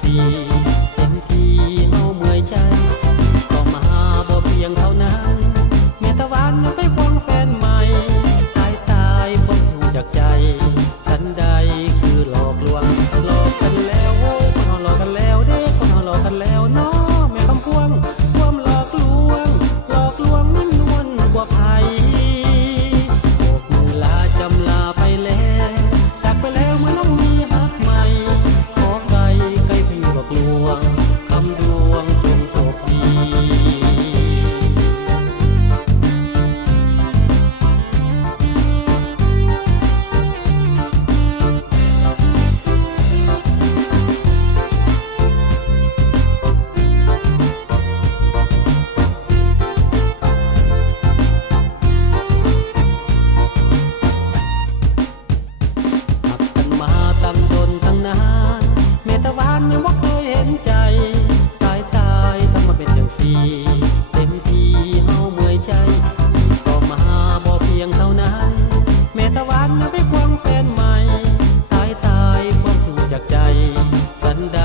สี่เต็มที่เฮาเมื่อยใจก็มาบ่เพียงเท่านั้นแม่ตะวันไปควงแฟนใหม่ตายบ่สู้จากใจสันใดคือหลอกลวงหลอกกันแล้วคนเฮาหลอกกันแล้วเด้คนเฮาหลอกกันแล้วเนาะแม่คำพวงความหลอกลวงนั้นนวลกว่าไผโบกมือลาจำลาไปแล้วจากไปแล้วเมื่อน้องมีฮักใหม่ขอไกลพี่หลอกลวงคำดวงจงโชคดี มาตั้งตนตั้งนานแม่ตะวันยังบ่เคยเห็นใจตายสักมาเป็นจังสี่เต็มที่เฮาเมื่อยใจก็มาบ่เพียงเท่านั้นแม่ตะวันไปควงแฟนใหม่ตายความสู้จากใจสันใด